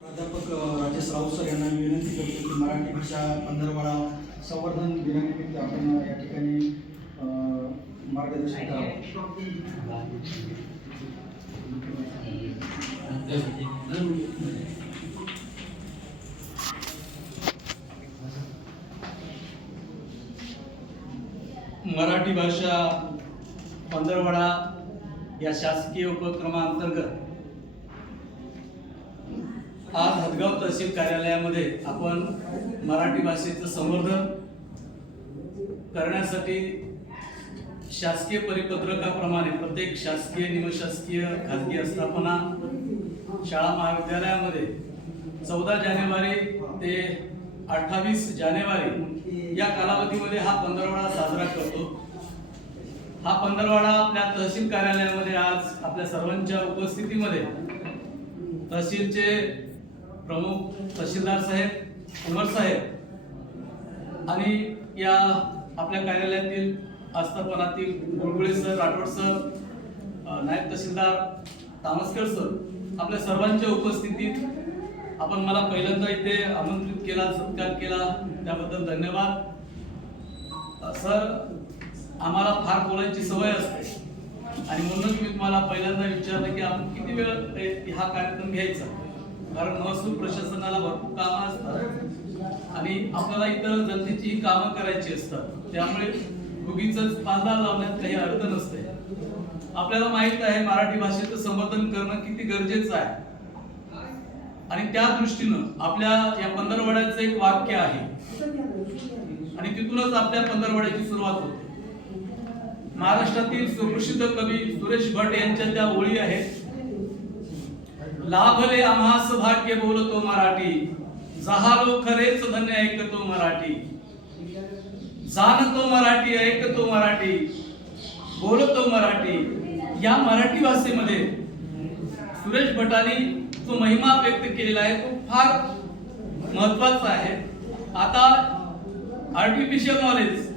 प्राध्यापक राजेश राऊत सर यांना मी विनंती करतो की मराठी भाषा पंधरवडा संवर्धन दिनानिमित्त आपण या ठिकाणी मार्गदर्शन करावं. मराठी भाषा पंधरवडा या शासकीय उपक्रमांतर्गत आज हदगाव तहसील कार्यालयामध्ये आपण मराठी भाषेचं संवर्धन करण्यासाठी शासकीय परिपत्रकाप्रमाणे प्रत्येक शासकीय निमशासकीय खाजगी आस्थापना शाळा महाविद्यालयामध्ये 14 जानेवारी ते 28 जानेवारी या कालावधीमध्ये हा पंधरवडा साजरा करतो. हा पंधरवडा आपल्या तहसील कार्यालयामध्ये आज आपल्या सर्वांच्या उपस्थितीमध्ये तहसीलचे प्रमुख तहसीलदार साहेब, उमर साहेब आणि या आपल्या कार्यालयातील आस्थापनातील गुळगुळे सर, राठोड सर, नायब तहसीलदार तामसकर सर आपल्या सर्वांच्या उपस्थितीत आपण मला पहिल्यांदा इथे आमंत्रित केला, सत्कार केला त्याबद्दल धन्यवाद. सर, आम्हाला फार बोलायची सवय असते आणि म्हणूनच मी तुम्हाला पहिल्यांदा विचारलं की आपण किती वेळ हा कार्यक्रम घ्यायचा, कारण महसूल प्रशासनाला भरपूर कामं असतात आणि आपल्याला इतर जनतेची कामं करायची असतात. त्यामुळे उगीच बांधा लावण्यात काही अर्थ नसते. आपल्याला माहित आहे मराठी भाषेचं संवर्धन करणं किती गरजेचं आहे आणि त्या दृष्टीनं आपल्या या पंधरवड्याचं एक वाक्य आहे आणि तिथूनच आपल्या पंधरवड्याची सुरुवात होते. महाराष्ट्रातील सुप्रसिद्ध कवी सुरेश भट यांच्या त्या ओळी आहेत. लाभले आम्हास भाग्य बोलतो मराठी, जहालो खरेच धन्य ऐकतो मराठी, जाणतो मराठी, ऐकतो मराठी, बोलतो मराठी. या मराठी भाषेमध्ये सुरेश भटांनी जो महिमा व्यक्त केलेला आहे तो फार महत्वाचा आहे. आता आर्टिफिशियल नॉलेज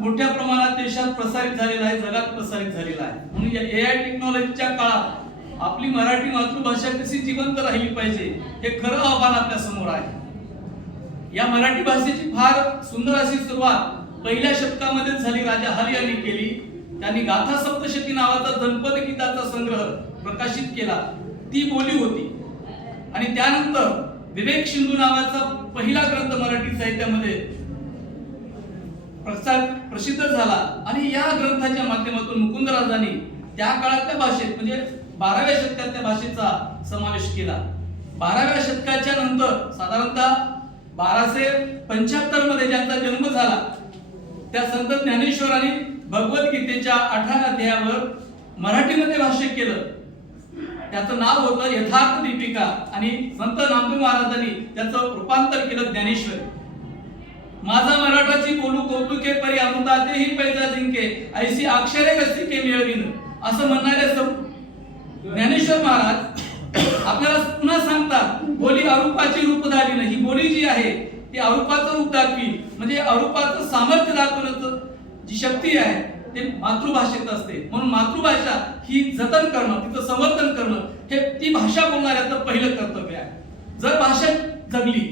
मोठ्या प्रमाणात देशात प्रसारित झालेला आहे, जगात प्रसारित झालेला आहे. म्हणून या AI टेक्नॉलॉजीच्या काळात आपली मराठी मातृभाषा कशी जिवंत राहिली पाहिजे हे खरं आव्हान आपल्या समोर आहे. या मराठी भाषेची फार सुंदर अशी सुरुवात पहिल्या शतकामध्ये झाली. राजा हल यांनी केली. त्यांनी गाथा सप्तशती नावाचा जनपद गीताचा संग्रह प्रकाशित केला. ती बोली होती आणि त्यानंतर विवेक सिंधू नावाचा पहिला ग्रंथ मराठी साहित्यामध्ये प्रसिद्ध झाला आणि या ग्रंथाच्या माध्यमातून मुकुंदराजांनी त्या काळातल्या भाषेत म्हणजे 12व्या शतकातल्या भाषेचा समावेश केला. 12व्या शतकाच्या नंतर साधारणतः 1275 मध्ये ज्यांचा जन्म झाला त्या संत ज्ञानेश्वरांनी भगवद्गीतेच्या 18 अध्यायावर मराठीमध्ये भाष्य केलं. त्याचं नाव होतं यथार्थ दीपिका आणि संत नामदेव महाराजांनी त्याचं रूपांतर केलं ज्ञानेश्वरी. माझा मराठाची बोलू कौतुके परी अमृताते ही पैजा जिंके, ऐशी अक्षरे रसिके मिळविन असं म्हणणारे ज्ञानेश्वर महाराज आपल्याला पुन्हा सांगतात बोली अरूपाची रूप दाखविन. ही बोली जी आहे ती अरूपाचं रूप दाखवी म्हणजे अरूपाचं सामर्थ्य दाखवण्याचं जी शक्ती आहे ते मातृभाषेत असते. म्हणून मातृभाषा ही जतन करणं, तिचं संवर्धन करणं हे ती भाषा बोलणाऱ्याचं पहिलं कर्तव्य आहे. जर भाषा जगली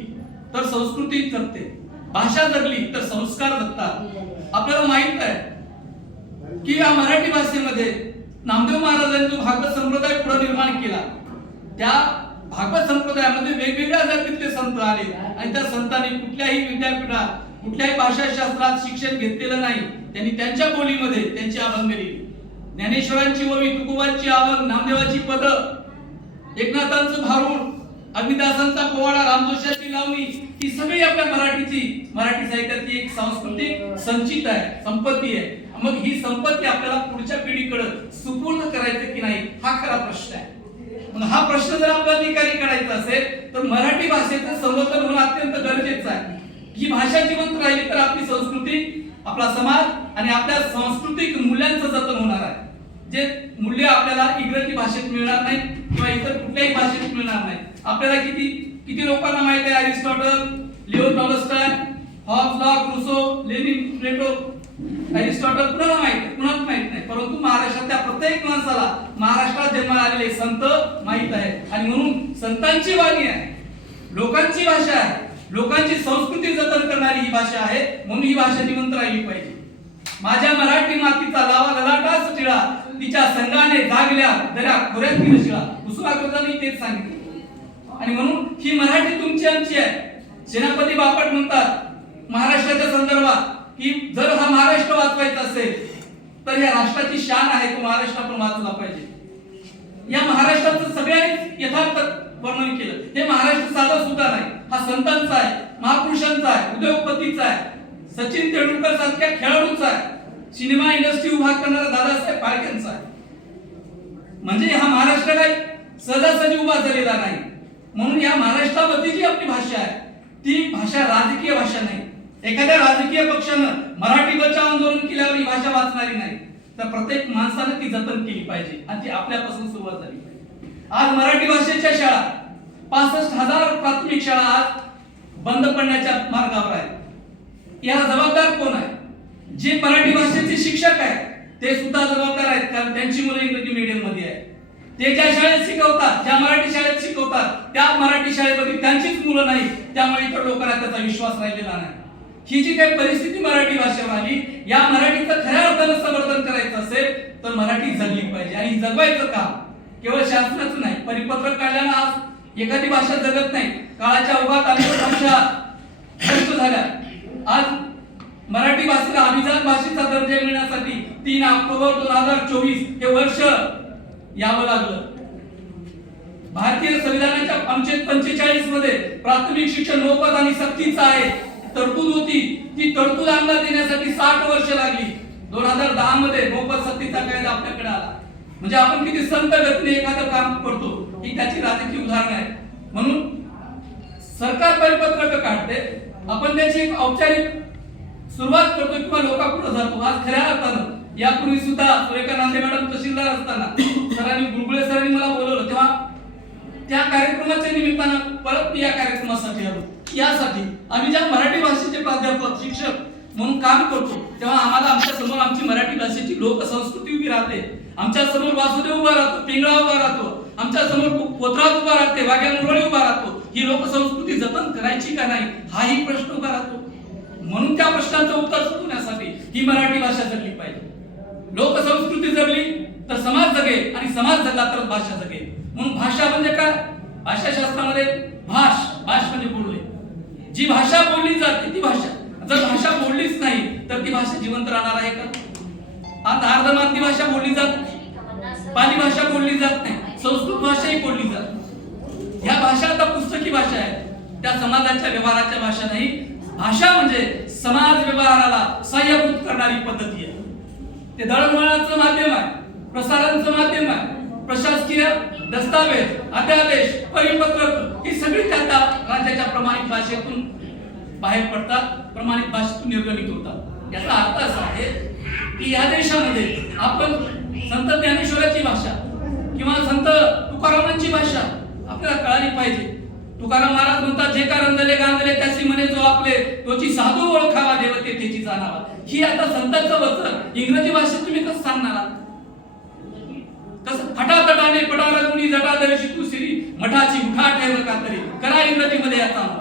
तर संस्कृती जगते, भाषा जगली तर संस्कार जगतात. आपल्याला माहित आहे की या मराठी भाषेमध्ये नामदेव महाराजांनी जो भागवत संप्रदाय पुढे निर्माण केला त्या भागवत संप्रदायामध्ये वेगवेगळ्या जातीतले संत आले आणि त्या संतांनी कुठल्याही विद्यापीठात कुठल्याही भाषाशास्त्रात शिक्षण घेतलेलं नाही. त्यांनी त्यांच्या बोलीमध्ये त्यांची अभंग लिहिली. ज्ञानेश्वरांची ओवी, तुकोबांची अभंग, नामदेवाची पद, एकनाथांचं भारुड, अग्निदासांचा पोवाडा, रामजोशाची लावणी ही सगळी आपल्या मराठी साहित्याची एक सांस्कृतिक संचित आहे, संपत्ती आहे. मग ही संपत्ती आपल्याला पुढच्या पिढीकडे सुपूर्द करायचं की नाही हा खरा प्रश्न आहे. मग हा प्रश्न जर आपल्याला निकाली काढायचा असेल तर मराठी भाषेचं संवर्धन होणं अत्यंत गरजेचं आहे. ही भाषा जिवंत राहिली तर आपली संस्कृती, आपला समाज आणि आपल्या सांस्कृतिक मूल्यांचं जतन होणार आहे. जे मूल्य आपल्याला इंग्रजी भाषेत मिळणार नाही किंवा इतर कुठल्याही भाषेत मिळणार नाही. आपल्याला किती लोकांना माहिती आहे Aristotle, Leo Tolstoy, Hobbes, Locke, Rousseau, Lenin, Plato Aristotle कुणाला माहित नाही, परंतु महाराष्ट्रातल्या प्रत्येक माणसाला महाराष्ट्रात जन्माला आलेले संत माहित आहेत. आणि म्हणून संतांची वाणी आहे, लोकांची भाषा आहे, लोकांची संस्कृती जतन करणारी ही भाषा आहे. म्हणून ही भाषा जिवंत राहिली पाहिजे. माझ्या मराठी मातीचा लावा ललाटास टिळा, तिच्या संघाने जागल्या दऱ्या खोऱ्यात गेली शिळा. दुसरा कृतांनी तेच सांगितले. आणि म्हणून ही मराठी तुमची आमची आहे. सेनापती बापट म्हणतात महाराष्ट्राच्या संदर्भात की जर हा महाराष्ट्र वाचवायचा असेल तर या राष्ट्राची शान आहे, तो महाराष्ट्र आपण वाचला पाहिजे. या महाराष्ट्राचं सगळ्यांनी यथार्थ वर्णन केलं. हे महाराष्ट्र साधा सुद्धा नाही, हा संतांचा आहे, महापुरुषांचा आहे, उद्योगपतीचा आहे, सचिन तेंडुलकर सारख्या खेळाडूंचा आहे, सिनेमा इंडस्ट्री उभा करणारा दादासाहेब फाळकेंचा आहे. म्हणजे हा महाराष्ट्र काही सहजासहजी उभा झालेला नाही. म्हणून या महाराष्ट्रामध्ये जी आपली भाषा आहे ती भाषा राजकीय भाषा नाही. एखाद्या राजकीय पक्षानं मराठी बचाव आंदोलन केल्यावर ही भाषा वाचणारी नाही, तर प्रत्येक माणसानं ती जतन केली पाहिजे आणि ती आपल्यापासून सुरुवात झाली पाहिजे. आज मराठी भाषेच्या शाळा 65,000 प्राथमिक शाळा आज बंद पडण्याच्या मार्गावर आहेत. याला जबाबदार कोण आहे? जे मराठी भाषेचे शिक्षक आहेत ते सुद्धा जबाबदार आहेत, कारण त्यांची मुलं इंग्रजी मीडियम मध्ये आहेत. ते ज्या शाळेत शिकवतात, ज्या मराठी शाळेत शिकवतात, त्या मराठी शाळेमध्ये त्यांचीच मुलं नाही, त्यामुळे इतर लोकांना त्याचा विश्वास राहिलेला नाही. ही जी काही परिस्थिती मराठी भाषेवर आली, या मराठीचं खऱ्या अर्थानं संवर्धन करायचं असेल तर मराठी जगली पाहिजे. आणि जगवायचं काम केवळ शासनाचं नाही, परिपत्रक काढल्यानं आज एखादी भाषा जगत नाही. काळाच्या ओघात अनेक भाषा नष्ट झाल्या. आज मराठी भाषेला अभिजात भाषेचा दर्जा मिळण्यासाठी 3 ऑक्टोबर 2024 हे वर्ष यावं लागलं. भारतीय संविधानाच्या अनुच्छेद 45 मध्ये प्राथमिक शिक्षण मोफत आणि सक्तीचं आहे तरतूद होती. ती तरतूद अंमलात येण्यासाठी 60 वर्ष लागली. 2010 मध्ये मोफत सक्तीचा कायदा आपल्याकडे आला. म्हणजे आपण किती संत गतीने एखादं काम करतो ही त्याची राजकीय उदाहरण आहे. म्हणून सरकार परिपत्रक काढते, आपण त्याची एक औपचारिक सुरुवात करतो किंवा लोकांपुढे जातो. आज खऱ्या अर्थानं यापूर्वी सुद्धा सुरेखा नांदे मॅडम तहसीलदार असताना सरांनी गुळगुळे सरांनी मला बोलवलं, तेव्हा त्या कार्यक्रमाच्या निमित्तानं परत या कार्यक्रमासाठी आलो. यासाठी आम्ही ज्या मराठी भाषेचे प्राध्यापक शिक्षक म्हणून काम करतो तेव्हा आम्हाला आमच्या समोर आमची मराठी भाषेची लोकसंस्कृती उभी राहते. आमच्या समोर वासुदेव उभा राहतो, पिंगळा उभा राहतो, आमच्या समोर पोतराज उभा राहते, वाघ्या मुरळी उभा राहतो. ही लोकसंस्कृती जतन करायची का नाही हाही प्रश्न उभा राहतो. म्हणून त्या प्रश्नाचं उत्तर शोधण्यासाठी ही मराठी भाषा जगली पाहिजे. लोकसंस्कृती जगली तर समाज जगेल आणि समाज जगला तर भाषा जगेल. म्हणून भाषा म्हणजे काय? भाषाशास्त्रामध्ये भाष म्हणजे बोलणे. जी भाषा बोलली जाते ती भाषा. जर भाषा बोललीच नाही तर ती भाषा जिवंत राहणार आहे का? आता अर्ध मातृभाषा बोलली जात नाही, पाली भाषा बोलली जात नाही, संस्कृत भाषाही बोलली जात. ह्या भाषा आता पुस्तकी भाषा आहे, त्या समाजाच्या व्यवहाराच्या भाषा नाही. भाषा म्हणजे समाज व्यवहाराला सहाय्यभूत करणारी पद्धती आहे. ते दळणवळणाचं माध्यम आहे, प्रसारांचं माध्यम आहे, प्रशासकीय दस्तावेज, अध्यादेश, परिपत्रक ही सगळी त्या राज्याच्या प्रमाणित भाषेतून बाहेर पडतात, प्रमाणित भाषेतून निर्गमित होतात. याचा अर्थ असा आहे की या देशामध्ये आपण संत ज्ञानेश्वराची भाषा किंवा संत तुकारामांची भाषा आपल्याला कळाली पाहिजे. तुकाराम महाराज म्हणतात, जे का रंजले गांजले त्याची म्हणे जो आपले, तोची साधू ओळखावा देवते त्याची जाणावा. ही आता संतांचं वचन इंग्रजी भाषेत तुम्ही कसं सांगणार आहात? कसं हठातटाने पटारा गुणी जटादर्शी तू सिरी मठाची उठा ठेव का तरी करा इंग्रजीमध्ये याचा अनुवाद.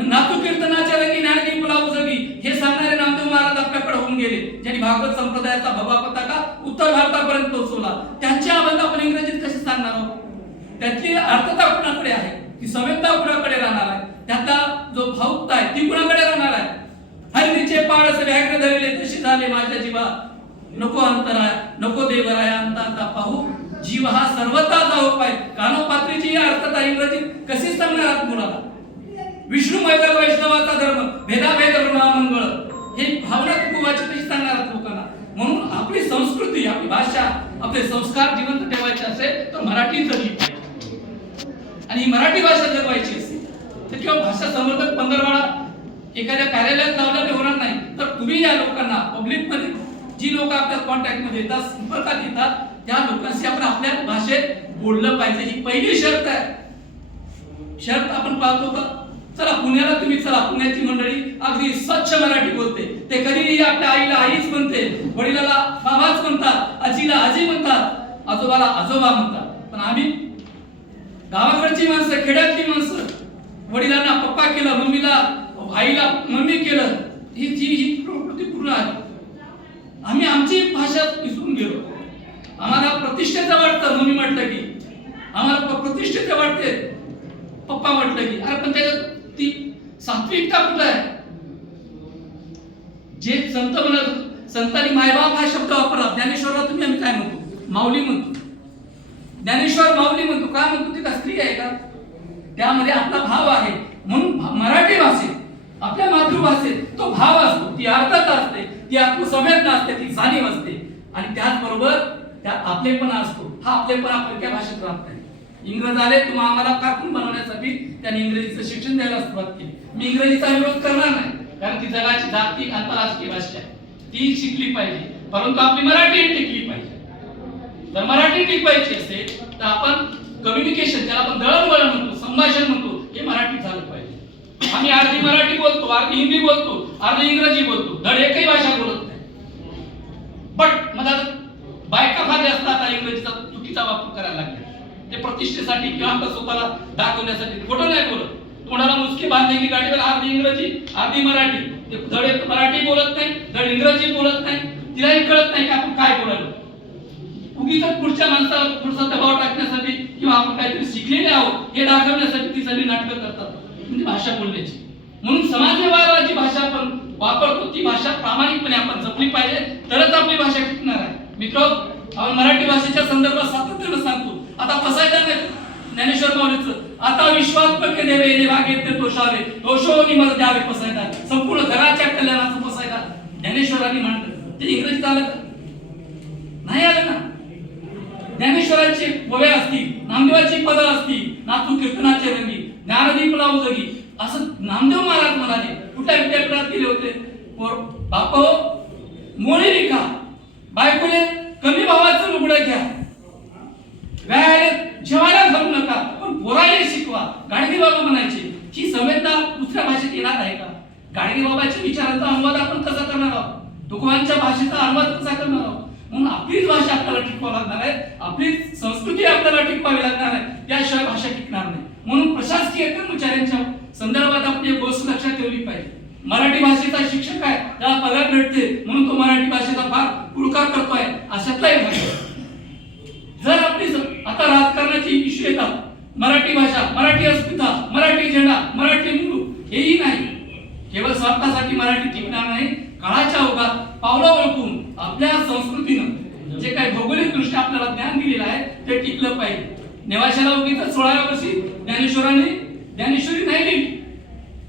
नातू कीर्तनाच्या लगी नाडगी पुलाव जगी हे सांगणारे नामदेव महाराज आपल्याकडे होऊन गेले, ज्यांनी भागवत संप्रदायाचा भगवा पताका उत्तर भारतापर्यंत पोहोचवला. त्यांचे अभंग आपण इंग्रजीत कसे सांगणार आहोत? त्याची अर्थता कुणाकडे आहे? ती संवेदना कुणाकडे राहणार आहे? त्याचा जो भावुकता आहे ती कुणाकडे राहणार आहे? हरिचे पाळस व्याघ्र धरले तशी झाले माझ्या जीवा, नको अंतराय नको देवराया अंता पाहू जीव हा सर्वता जाऊ पाय. कानोपात्रीची अर्थता इंग्रजीत कशी सांगणार आहात मुलाला? विष्णू मैदान वैष्णवाचा धर्म भेदाभेद मंगळ हे भावना कुटुंबाची कशी सांगणार आहात लोकांना? म्हणून आपली संस्कृती, आपली भाषा, आपले संस्कार जिवंत ठेवायचे असेल तर मराठी जगली पाहिजे. आणि ही मराठी भाषा जगवायची असेल तर किंवा भाषा संवर्धक पंधरवाडा एखाद्या कार्यालयात लावल्याने होणार नाही. तर तुम्ही या लोकांना पब्लिक मध्ये जी लोक आपल्या कॉन्टॅक्ट मध्ये येतात, संपर्कात येतात, त्या लोकांशी आपण आपल्या भाषेत बोललं पाहिजे. ही पहिली शर्त आहे. शर्त आपण पाहतो का? चला पुण्याला तुम्ही चला, पुण्याची मंडळी अगदी स्वच्छ मराठी बोलते. ते कधीही आपल्या आईला आईच म्हणते, वडिलाला बाबाच म्हणतात, आजीला आजी म्हणतात, आजोबाला आजोबा म्हणतात. पण आम्ही गावाकडची माणसं, खेड्यातली माणसं, वडिलांना पप्पा केलं, मम्मीला आईला मम्मी केलं, ही प्रवृत्ती पूर्ण आहे. आम्ही आमची भाषा विसरून गेलो. आम्हाला प्रतिष्ठेचं वाटतं मम्मी म्हटलं की, आम्हाला प्रतिष्ठेचं वाटते पप्पा म्हटलं की. अरे पण त्याच्यात ती सात्विकता कुठं आहे? जे संत म्हणत, संतांनी मायबाप हा शब्द वापरला. ज्ञानेश्वरला तुम्ही आम्ही काय म्हणतो? माऊली म्हणतो. ज्ञानेश्वर माऊली म्हणतो. काय म्हणतो? ती का स्त्री आहे का? त्यामध्ये आपला भाव आहे. म्हणून मराठी भाषेत, आपल्या मातृभाषेत तो भाव असतो, ती अर्थता असते, ती आत्मसंवेदना असते, ती जाणीव असते. आणि त्याचबरोबर त्यात आपलेपणा असतो. हा आपलेपणा परक्या भाषेत राहत नाही. इंग्रज आले, तुम्हाला आम्हाला कारकून बनवण्यासाठी त्यांनी इंग्रजीचं शिक्षण द्यायला सुरुवात केली. मी इंग्रजीचा विरोध करणार नाही, कारण ती जगाची जागतिक आंतरराष्ट्रीय भाषा आहे, ती शिकली पाहिजे. परंतु आपली मराठी टिकली पाहिजे. जर मराठी टिकवायची असेल तर आपण कम्युनिकेशन, ज्याला आपण दळणवळण म्हणतो, संभाषण म्हणतो, हे मराठीत झालं पाहिजे. आम्ही अर्धी मराठी बोलतो, अर्धी हिंदी बोलतो, अर्धी इंग्रजी बोलतो, धड एकही भाषा बोलत नाही. बट मला बायका फार जास्त आता इंग्रजीचा चुकीचा वापर करायला लागले. ते प्रतिष्ठेसाठी किंवा आपल्या स्वतःला दाखवण्यासाठी खोटं नाही बोलत. तोंडाला मुसकी बांधलेली गाडीवर अर्धी इंग्रजी अर्धी मराठी, ते धड एक मराठी बोलत नाही, धड इंग्रजी बोलत नाही, तिलाही कळत नाही की आपण काय बोलायलो. उगीच पुढच्या माणसाला पुढचा दबाव टाकण्यासाठी किंवा आपण काहीतरी शिकलेले आहोत हे दाखवण्यासाठी ती सगळी नाटकं करतात, म्हणजे भाषा बोलण्याची. म्हणून समाज व्यवहाराला जी भाषा आपण वापरतो ती भाषा प्रामाणिकपणे आपण जपली पाहिजे, तरच आपली भाषा टिकणार आहे. मित्र, आपण मराठी भाषेच्या संदर्भात सातत्यानं सांगतो. आता फसायचं नाही ज्ञानेश्वर माऊलीचं, आता विश्वात्मक देवे येणे बागेत ते तोषावे, तोषोनी मज द्यावे फसायला, संपूर्ण घराच्या कल्याणाचं फसायला ज्ञानेश्वरांनी म्हणलं. ते इंग्रजीत आलं का? नाही आलं ना. ज्ञानेश्वरांची ओव्या असतील, नामदेवाची पदं असतील, नातू कीर्तनाचे रंगी, ज्ञानदीप लावू जगी, असं नामदेव महाराज म्हणाले. कुठल्या विद्यापीठात गेले होते? बापो मोळी विका, बायकोले कमी भावाचं लुगडं घ्या, व्यायाला जेवायला घालू नका, पण पोरायला शिकवा, गाडगे बाबा म्हणायचे. ही संवेदना दुसऱ्या भाषेत येणार आहे का? गाडगे बाबाच्या विचारांचा अनुवाद आपण कसा करणार आहोत? तुकोबांच्या भाषेचा अनुवाद कसा करणार आहोत? म्हणून आपलीच भाषा आपल्याला टिकवावी लागणार आहे, आपलीच संस्कृती आपल्याला टिकवावी लागणार आहे, त्याशिवाय भाषा टिकणार नाही. म्हणून प्रशासकीय कर्मचाऱ्यांच्या संदर्भात आपली एक गोष्ट लक्षात ठेवली पाहिजे. मराठी भाषेचा शिक्षक आहे, त्याला पगार भेटते म्हणून तो मराठी भाषेचा फार पुढकार करतोय, अशातलाही भाग आहे. जर आपली आता राजकारणाची इश्यू येतात, मराठी भाषा, मराठी अस्मिता, मराठी झेंडा, मराठी मुलूक, हेही नाही. केवळ स्वार्थासाठी मराठी टिकणार नाही. काळाच्या ओघात पावलं ओळखून आपल्या संस्कृतीनं जे काही भौगोलिक दृष्ट्या आपल्याला ज्ञान दिलेलं आहे ते टिकलं पाहिजे. नेवाशाला उगीच 16व्या वर्षी ज्ञानेश्वरी नाही लिहिली.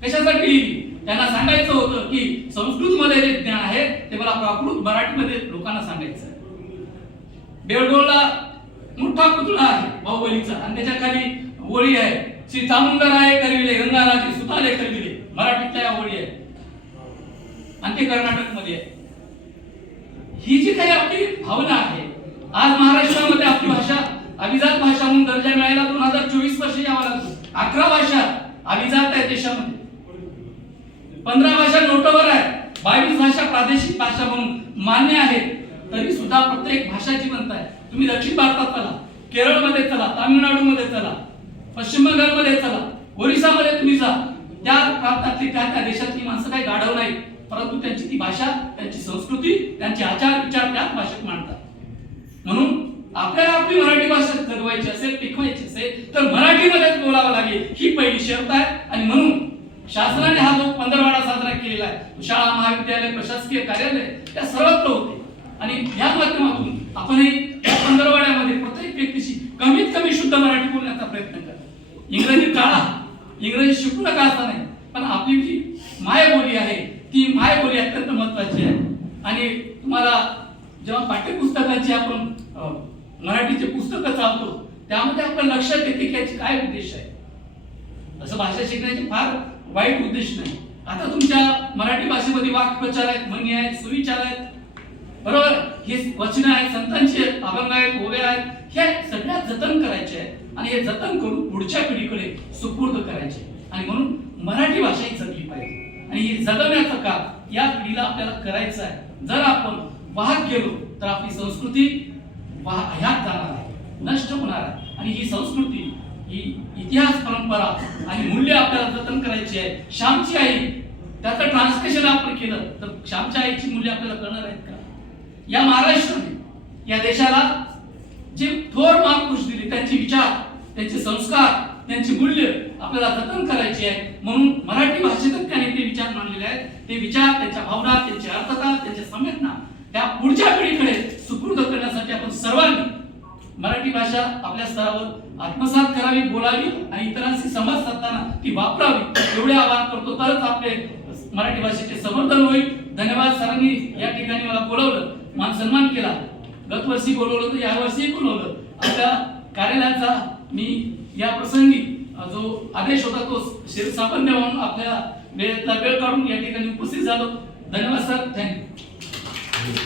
कशासाठी लिहिली? त्यांना सांगायचं होतं की संस्कृत मध्ये जे ज्ञान आहे ते मला प्राकृत मराठीमध्ये लोकांना सांगायचं आहे. बेळगोळला मोठा पुतळा आहे बाहुबलीचा आणि त्याच्या खाली ओळी आहे, श्री चामुंडराय करविले गंगाराजे सुताले करविले, मराठीतल्या या ओळी आहे आणि ते कर्नाटक मध्ये आहे. ही जी काही आपली भावना आहे, आज महाराष्ट्रामध्ये आपली भाषा अभिजात भाषा म्हणून दर्जा मिळायला 2024 वर्ष यावं लागतं. 11 भाषा अभिजात आहे देशामध्ये, 15 भाषा नोटवर आहे, 22 भाषा प्रादेशिक भाषा म्हणून मान्य आहेत. तरी सुद्धा प्रत्येक भाषा जिवंत आहे. तुम्ही दक्षिण भारतात चला, केरळमध्ये चला, तामिळनाडूमध्ये चला, पश्चिम बंगालमध्ये चला, ओरिसामध्ये तुम्ही जा, त्या प्रांतातली त्या देशातली माणसं काही गाढव नाही, परंतु त्यांची ती भाषा, त्यांची संस्कृती, त्यांचे आचार विचार त्याच भाषेत मांडतात. म्हणून आपल्याला आपली मराठी भाषा जगवायची असेल, टिकवायची असेल तर मराठीमध्येच बोलावं लागेल, ही पहिली शर्त आहे. आणि म्हणून शासनाने हा जो पंधरवाडा साजरा केलेला आहे, शाळा, महाविद्यालय, प्रशासकीय कार्यालय त्या सर्वत्र होते आणि या माध्यमातून आपण या पंधरवाड्यामध्ये प्रत्येक व्यक्तीशी कमीत कमी शुद्ध मराठी बोलण्याचा प्रयत्न करा. इंग्रजी काढा, इंग्रजी शिकू नका असं नाही, पण आपली जी मायबोली आहे ती मायबोली अत्यंत महत्वाची आहे. आणि तुम्हाला जेव्हा पाठ्यपुस्तकांची आपण मराठीचे पुस्तकं चालतो त्यामध्ये आपल्या लक्षात येते की याची काय उद्देश आहे. असं भाषा शिकण्याचे फार वाईट उद्देश नाही. आता तुमच्या मराठी भाषेमध्ये वाक्प्रचार आहेत, म्हणी आहेत, सुविचार आहेत, बरोबर, हे वचन आहेत, संतांचे अभंग आहेत, ओव्या आहेत, हे सगळ्यात जतन करायचे आहे आणि हे जतन करून पुढच्या पिढीकडे सुपूर्द करायचे. आणि म्हणून मराठी भाषा ही जगली पाहिजे आणि ही जगवण्याचं काम या पिढीला आपल्याला करायचं आहे. जर आपण वाहत गेलो तर आपली संस्कृती हयात जाणार आहे, नष्ट होणार आहे आणि ही संस्कृती, ही इतिहास, परंपरा आणि मूल्य आपल्याला जतन करायची आहे. श्यामची आई, त्याचं ट्रान्सलेशन आपण केलं तर श्यामच्या आईची मूल्य आपल्याला कळणार आहेत का? या महाराष्ट्राने या देशाला जे थोर महापुरुष दिले, त्यांचे विचार, त्यांचे संस्कार, त्यांची मूल्य आपल्याला जतन करायची आहे. म्हणून मराठी भाषेतच त्यांनी ते विचार मांडलेले आहेत. ते विचार, त्यांच्या भावना, त्यांची अर्थता, त्यांच्या संवेदना त्या पुढच्या पिढीकडे सुपूर्द करण्यासाठी आपण सर्वांनी मराठी भाषा आपल्या स्तरावर आत्मसात करावी, बोलावी आणि इतरांशी संवाद साधताना ती वापरावी एवढे आवाहन करतो. तरच आपले मराठी भाषेचे संवर्धन होईल. धन्यवाद. सरांनी या ठिकाणी मला बोलवलं, मान सन्मान केला. गत वर्षी बोलवलं तर यावर्षी बोलवलं. आपल्या कार्यालयाचा मी या प्रसंगी जो आदेश होता तो शिरसामान्य म्हणून आपल्या वेळेतला वेळ काढून या ठिकाणी उपस्थित झालो. धन्यवाद सर. थँक्यू.